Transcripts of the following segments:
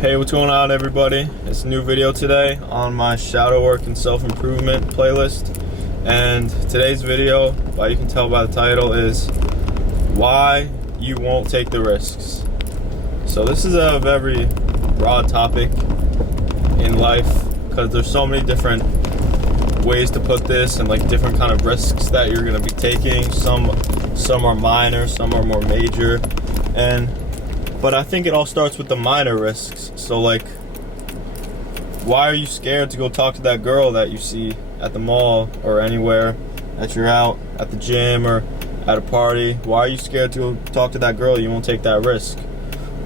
Hey, what's going on, everybody? It's a new video today on my shadow work and self-improvement playlist. And today's video, you can tell by the title, is why you won't take the risks. So this is a very broad topic in life because there's so many different ways to put this and like different kind of risks that you're going to be taking. Some are minor, some are more major, but I think it all starts with the minor risks. So like, why are you scared to go talk to that girl that you see at the mall or anywhere that you're out at the gym or at a party? Why are you scared to go talk to that girl? You won't take that risk.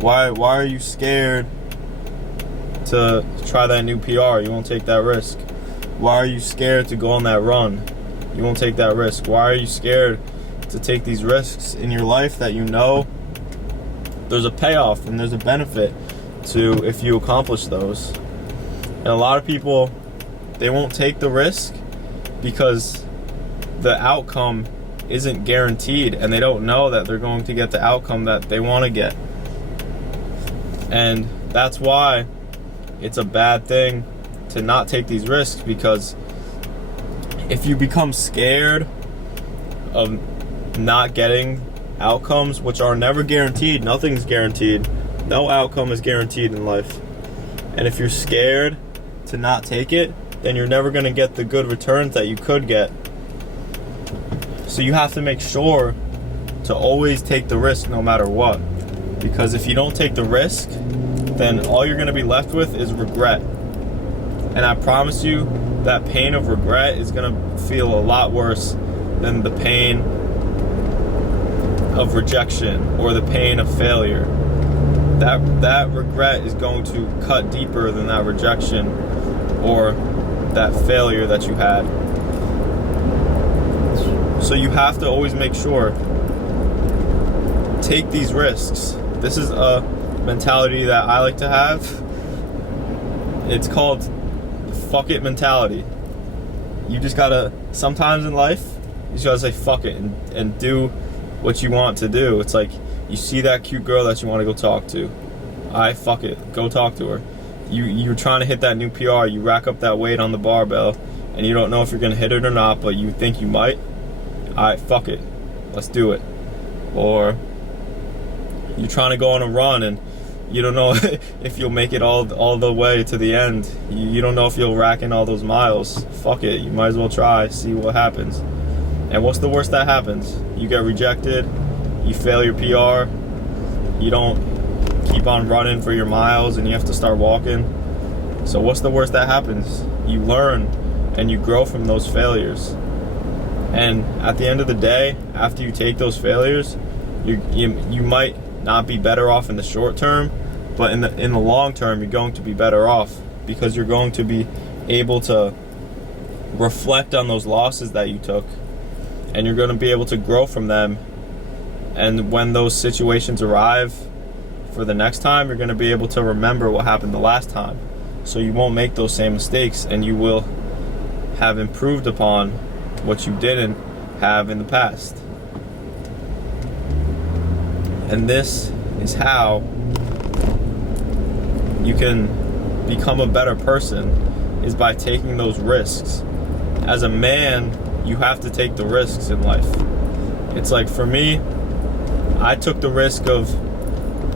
Why are you scared to try that new PR? You won't take that risk. Why are you scared to go on that run? You won't take that risk. Why are you scared to take these risks in your life that you know there's a payoff and there's a benefit to if you accomplish those? And a lot of people, they won't take the risk because the outcome isn't guaranteed and they don't know that they're going to get the outcome that they want to get. And that's why it's a bad thing to not take these risks, because if you become scared of not getting outcomes, which are never guaranteed, nothing's guaranteed, no outcome is guaranteed in life, and if you're scared to not take it, then you're never going to get the good returns that you could get. So you have to make sure to always take the risk no matter what, because if you don't take the risk, then all you're going to be left with is regret. And I promise you that pain of regret is going to feel a lot worse than the pain of rejection or the pain of failure. That regret is going to cut deeper than that rejection or that failure that you had. So you have to always make sure, take these risks. This is a mentality that I like to have. It's called fuck it mentality. You just gotta, sometimes in life, you just gotta say fuck it and do what you want to do. It's like, you see that cute girl that you want to go talk to. Fuck it, go talk to her. You're trying to hit that new PR, you rack up that weight on the barbell, and you don't know if you're gonna hit it or not, but you think you might. Fuck it, let's do it. Or you're trying to go on a run and you don't know if you'll make it all the way to the end. You don't know if you'll rack in all those miles. Fuck it, you might as well try, see what happens. And what's the worst that happens? You get rejected, you fail your PR, you don't keep on running for your miles and you have to start walking. So what's the worst that happens? You learn and you grow from those failures. And at the end of the day, after you take those failures, you might not be better off in the short term, but in the long term, you're going to be better off, because you're going to be able to reflect on those losses that you took, and you're going to be able to grow from them. And when those situations arrive for the next time, you're going to be able to remember what happened the last time, so you won't make those same mistakes, and you will have improved upon what you didn't have in the past. And this is how you can become a better person, is by taking those risks. As a man, you have to take the risks in life. It's like, for me, I took the risk of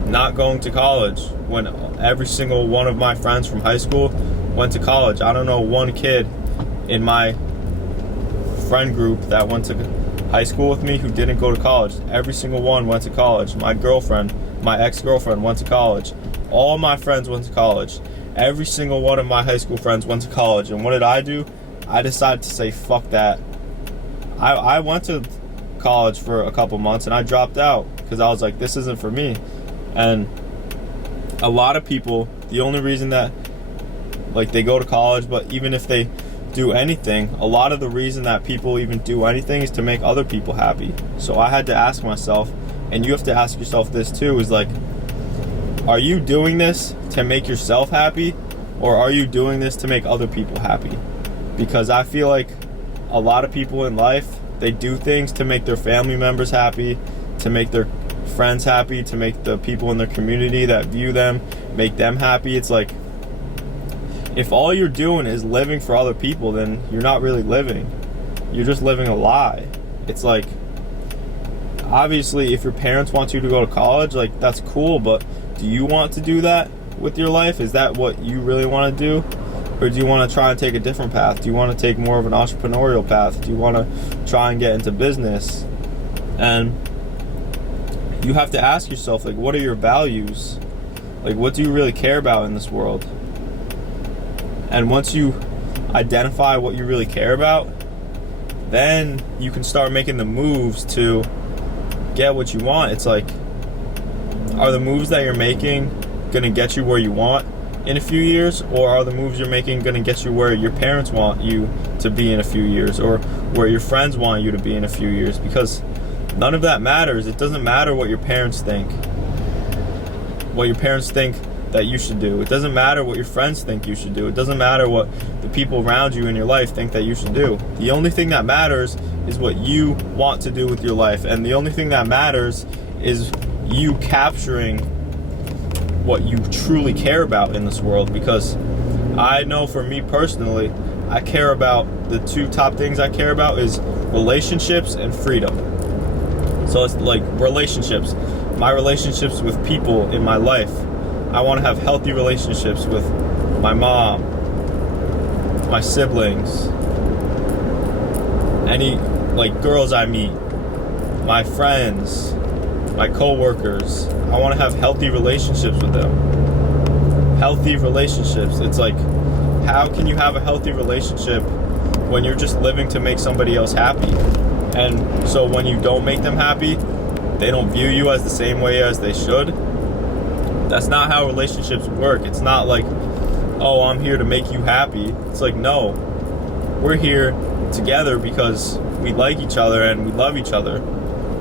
not going to college when every single one of my friends from high school went to college. I don't know one kid in my friend group that went to high school with me who didn't go to college. Every single one went to college. My ex-girlfriend went to college. All my friends went to college. Every single one of my high school friends went to college. And what did I do? I decided to say fuck that. I went to college for a couple months and I dropped out because I was like, this isn't for me. And a lot of people, the only reason that like they go to college, but even if they do anything, a lot of the reason that people even do anything is to make other people happy. So I had to ask myself, and you have to ask yourself this too, is like, are you doing this to make yourself happy, or are you doing this to make other people happy? Because I feel like a lot of people in life, they do things to make their family members happy, to make their friends happy, to make the people in their community that view them make them happy. It's like, if all you're doing is living for other people, then you're not really living. You're just living a lie. It's like, obviously, if your parents want you to go to college, like, that's cool, but do you want to do that with your life? Is that what you really want to do? Or do you want to try and take a different path? Do you want to take more of an entrepreneurial path? Do you want to try and get into business? And you have to ask yourself, like, what are your values? Like, what do you really care about in this world? And once you identify what you really care about, then you can start making the moves to get what you want. It's like, are the moves that you're making going to get you where you want in a few years? Or are the moves you're making going to get you where your parents want you to be in a few years? Or where your friends want you to be in a few years? Because none of that matters. It doesn't matter what your parents think. What your parents think that you should do. It doesn't matter what your friends think you should do. It doesn't matter what the people around you in your life think that you should do. The only thing that matters is what you want to do with your life. And the only thing that matters is you capturing what you truly care about in this world. Because I know for me personally, I care about, the two top things I care about is relationships and freedom. So it's like relationships. My relationships with people in my life. I want to have healthy relationships with my mom, my siblings, any like girls I meet, my friends, my co-workers. I want to have healthy relationships with them. Healthy relationships. It's like, how can you have a healthy relationship when you're just living to make somebody else happy? And so when you don't make them happy, they don't view you as the same way as they should. That's not how relationships work. It's not like, oh, I'm here to make you happy. It's like, no, we're here together because we like each other and we love each other.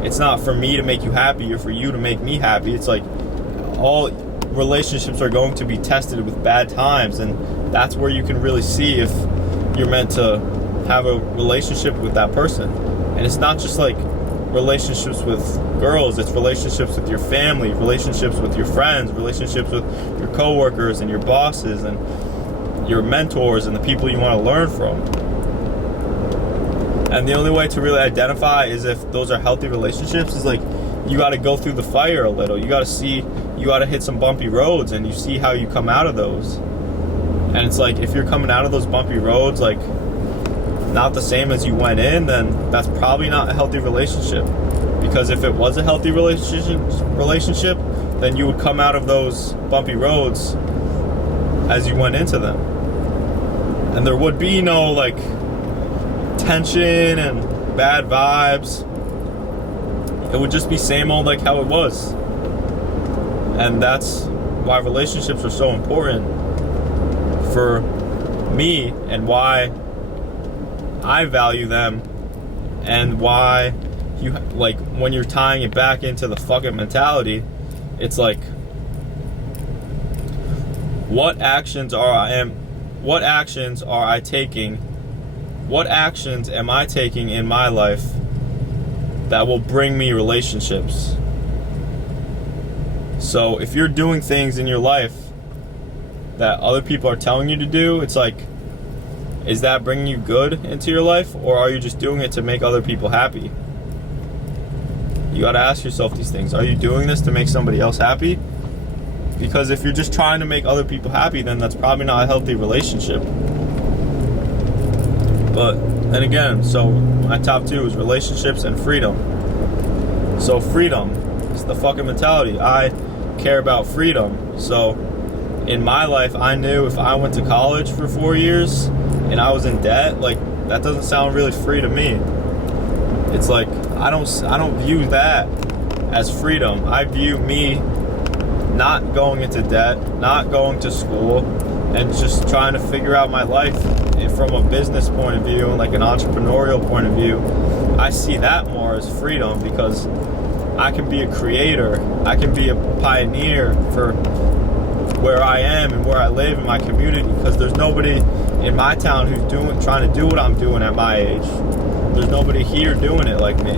It's not for me to make you happy or for you to make me happy. It's like, all relationships are going to be tested with bad times, and that's where you can really see if you're meant to have a relationship with that person. And it's not just like relationships with girls, it's relationships with your family, relationships with your friends, relationships with your coworkers and your bosses and your mentors and the people you want to learn from. And the only way to really identify is if those are healthy relationships is like, you got to go through the fire a little. You got to see, you got to hit some bumpy roads, and you see how you come out of those. And it's like, if you're coming out of those bumpy roads like not the same as you went in, then that's probably not a healthy relationship. Because if it was a healthy relationship, then you would come out of those bumpy roads as you went into them. And there would be no like tension and bad vibes. It would just be same old like how it was. And that's why relationships are so important for me, and why I value them, and why you like, when you're tying it back into the fuck it mentality, it's like, what actions am I taking in my life that will bring me relationships? So if you're doing things in your life that other people are telling you to do, it's like, is that bringing you good into your life, or are you just doing it to make other people happy? You gotta ask yourself these things. Are you doing this to make somebody else happy? Because if you're just trying to make other people happy, then that's probably not a healthy relationship. But then again, so my top two is relationships and freedom. So freedom is the fucking mentality. I care about freedom. So in my life, I knew if I went to college for 4 years and I was in debt, like, that doesn't sound really free to me. It's like, I don't view that as freedom. I view me not going into debt, not going to school, and just trying to figure out my life from a business point of view and like an entrepreneurial point of view. I see that more as freedom, because I can be a creator. I can be a pioneer for where I am and where I live in my community, because there's nobody in my town who's trying to do what I'm doing at my age. There's nobody here doing it like me.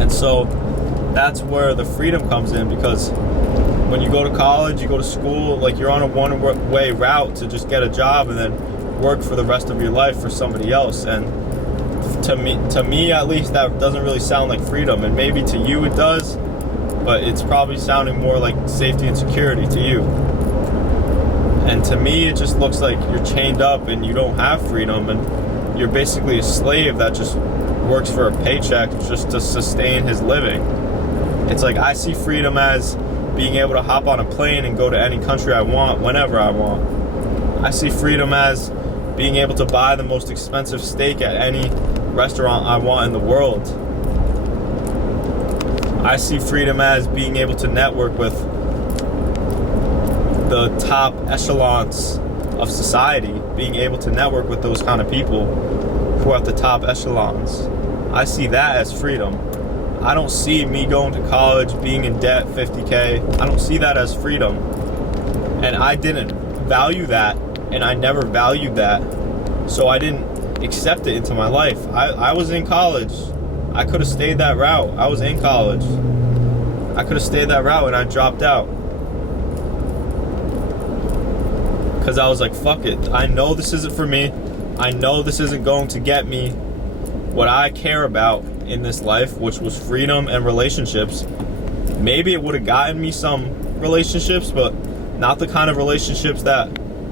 And so that's where the freedom comes in, because when you go to college, you go to school, like you're on a one-way route to just get a job and then work for the rest of your life for somebody else. And to me at least, that doesn't really sound like freedom. And maybe to you it does, but it's probably sounding more like safety and security to you. And to me, it just looks like you're chained up and you don't have freedom, and you're basically a slave that just works for a paycheck just to sustain his living. It's like, I see freedom as being able to hop on a plane and go to any country I want whenever I want. I see freedom as being able to buy the most expensive steak at any restaurant I want in the world. I see freedom as being able to network with the top echelons of society, being able to network with those kind of people who are at the top echelons. I see that as freedom. I don't see me going to college, being in debt, 50K. I don't see that as freedom. And I didn't value that, and I never valued that. So I didn't accept it into my life. I was in college. I could have stayed that route. I was in college. I could have stayed that route, and I dropped out. Because I was like, fuck it. I know this isn't for me. I know this isn't going to get me what I care about in this life, which was freedom and relationships. Maybe it would have gotten me some relationships, but not the kind of relationships that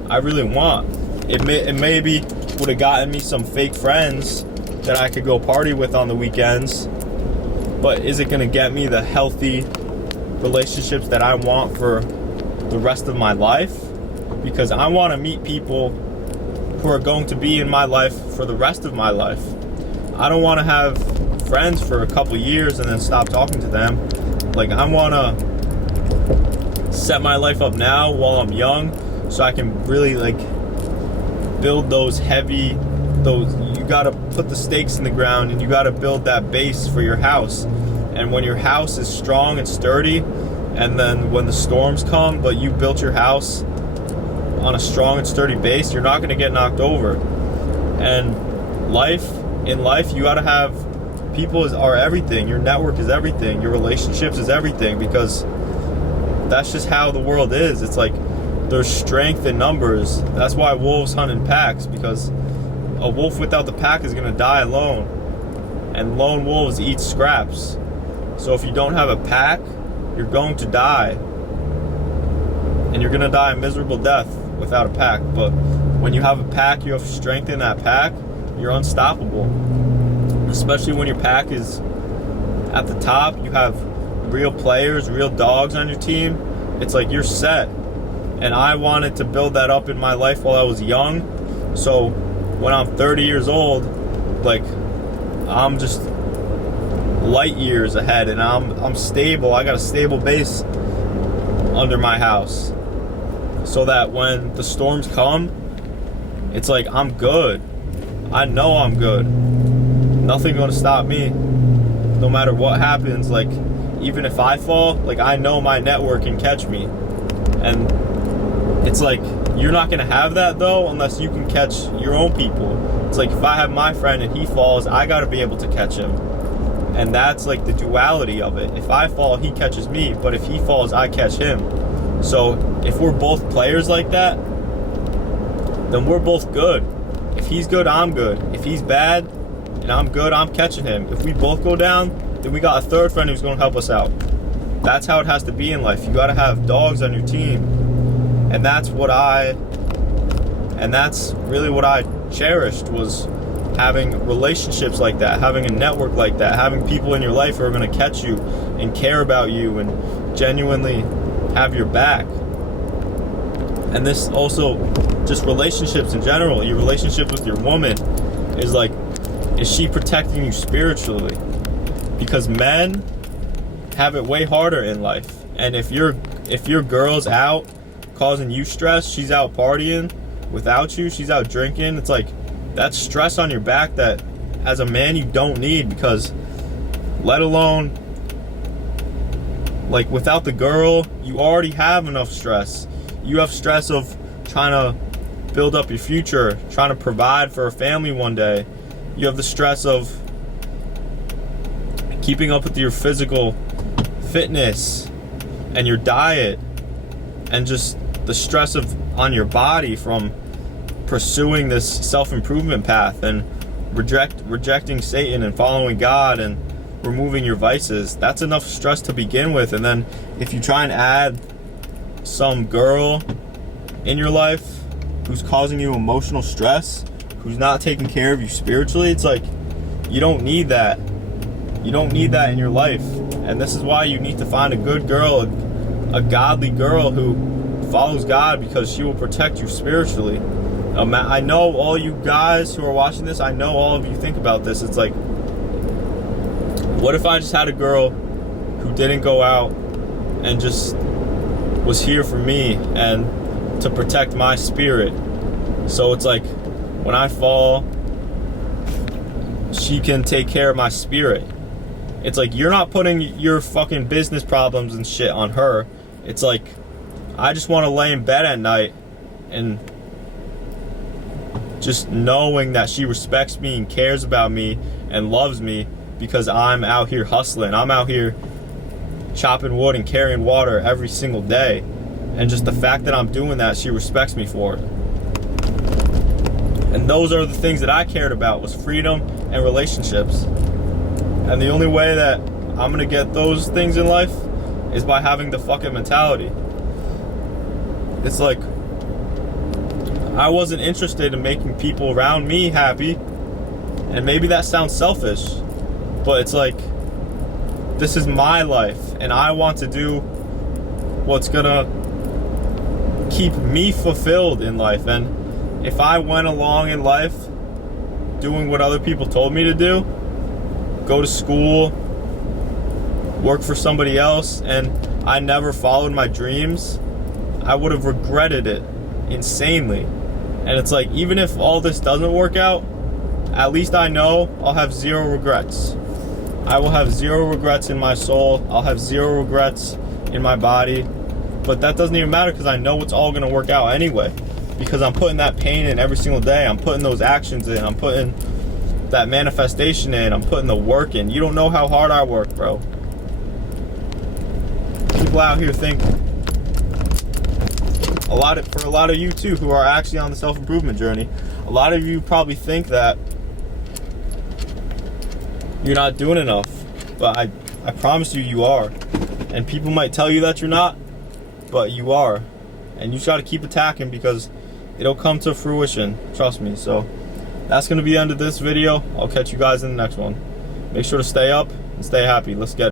I really want. It maybe would have gotten me some fake friends that I could go party with on the weekends, but is it going to get me the healthy relationships that I want for the rest of my life? Because I want to meet people who are going to be in my life for the rest of my life. I don't want to have friends for a couple years and then stop talking to them. Like, I want to set my life up now while I'm young, so I can really like build those you got to put the stakes in the ground, and you got to build that base for your house. And when your house is strong and sturdy, and then when the storms come, but you built your house on a strong and sturdy base, you're not going to get knocked over. And in life, you got to have people are everything. Your network is everything. Your relationships is everything, because that's just how the world is. It's like there's strength in numbers. That's why wolves hunt in packs, because a wolf without the pack is going to die alone, and lone wolves eat scraps. So if you don't have a pack, you're going to die, and you're going to die a miserable death without a pack. But when you have a pack, you have strength in that pack, you're unstoppable. Especially when your pack is at the top, you have real players, real dogs on your team. It's like you're set. And I wanted to build that up in my life while I was young. So when I'm 30 years old, like, I'm just light years ahead, and I'm stable. I got a stable base under my house, so that when the storms come, it's like I'm good. I know I'm good. Nothing gonna stop me, no matter what happens. Like, even if I fall, like, I know my network can catch me. And it's like, you're not gonna have that though unless you can catch your own people. It's like, if I have my friend and he falls, I gotta be able to catch him. And that's like the duality of it. If I fall, he catches me, but if he falls, I catch him. So if we're both players like that, then we're both good. If he's good, I'm good. If he's bad and I'm good, I'm catching him. If we both go down, then we got a third friend who's gonna help us out. That's how it has to be in life. You gotta have dogs on your team. And that's really what I cherished, was having relationships like that, having a network like that, having people in your life who are going to catch you and care about you and genuinely have your back. And this also, just relationships in general, your relationship with your woman is like, is she protecting you spiritually? Because men have it way harder in life. And if your girl's out causing you stress, she's out partying without you, she's out drinking, it's like, that's stress on your back that as a man you don't need. Because let alone, like, without the girl, you already have enough stress. You have stress of trying to build up your future, trying to provide for a family one day. You have the stress of keeping up with your physical fitness and your diet and just the stress on your body from pursuing this self-improvement path and rejecting Satan and following God and removing your vices. That's enough stress to begin with. And then if you try and add some girl in your life who's causing you emotional stress, who's not taking care of you spiritually, it's like, you don't need that. You don't need that in your life. And this is why you need to find a good girl, a godly girl who follows God, because she will protect you spiritually. I know all you guys who are watching this, I know all of you think about this. It's like, what if I just had a girl who didn't go out and just was here for me and to protect my spirit? So it's like, when I fall, she can take care of my spirit. It's like, you're not putting your fucking business problems and shit on her. It's like, I just want to lay in bed at night and just knowing that she respects me and cares about me and loves me, because I'm out here hustling. I'm out here chopping wood and carrying water every single day. And just the fact that I'm doing that, she respects me for it. And those are the things that I cared about, was freedom and relationships. And the only way that I'm gonna get those things in life is by having the fucking mentality. It's like, I wasn't interested in making people around me happy. And maybe that sounds selfish, but it's like, this is my life and I want to do what's gonna keep me fulfilled in life. And if I went along in life doing what other people told me to do, go to school, work for somebody else, and I never followed my dreams, I would have regretted it insanely. And it's like, even if all this doesn't work out, at least I know I'll have zero regrets. I will have zero regrets in my soul. I'll have zero regrets in my body. But that doesn't even matter, because I know it's all going to work out anyway. Because I'm putting that pain in every single day. I'm putting those actions in. I'm putting that manifestation in. I'm putting the work in. You don't know how hard I work, bro. People out here think, for a lot of you too who are actually on the self-improvement journey, a lot of you probably think that you're not doing enough, but I promise you, you are. And people might tell you that you're not, but you are. And you just got to keep attacking, because it'll come to fruition, trust me. So that's going to be the end of this video. I'll catch you guys in the next one. Make sure to stay up and stay happy. Let's get it.